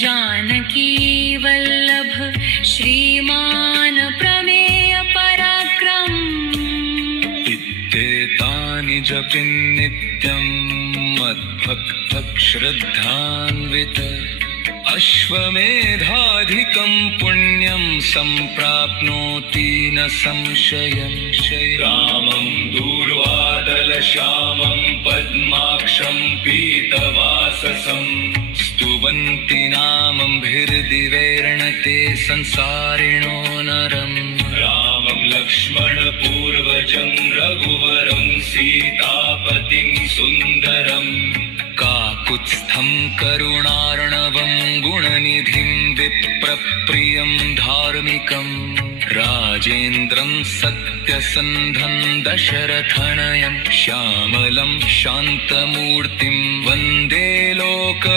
जानकी वल्लभ श्रीमान प्रमेय पराक्रम इत्येतानि जपिन् नित्यं मद्भक्तः श्रद्धान्वित अश्वमेधाधिकं पुण्यं सम्प्राप्नोति न संशयं रामं दूर्वादलश्यामं पद्माक्षं पीतवाससं स्तुवन्ति नामभिर्दिवैर्णते संसारिणो नरम् रामं लक्ष्मणपूर्वजं रघुवरं सीतापतिं सुन्दरम् काकुत्स्थं करुणार्णवं गुणनिधिं विप्रप्रियं धार्मिकं राजेन्द्रं सत्यसन्धं दशरथनयं श्यामलं शान्तमूर्तिं वन्दे लोकभि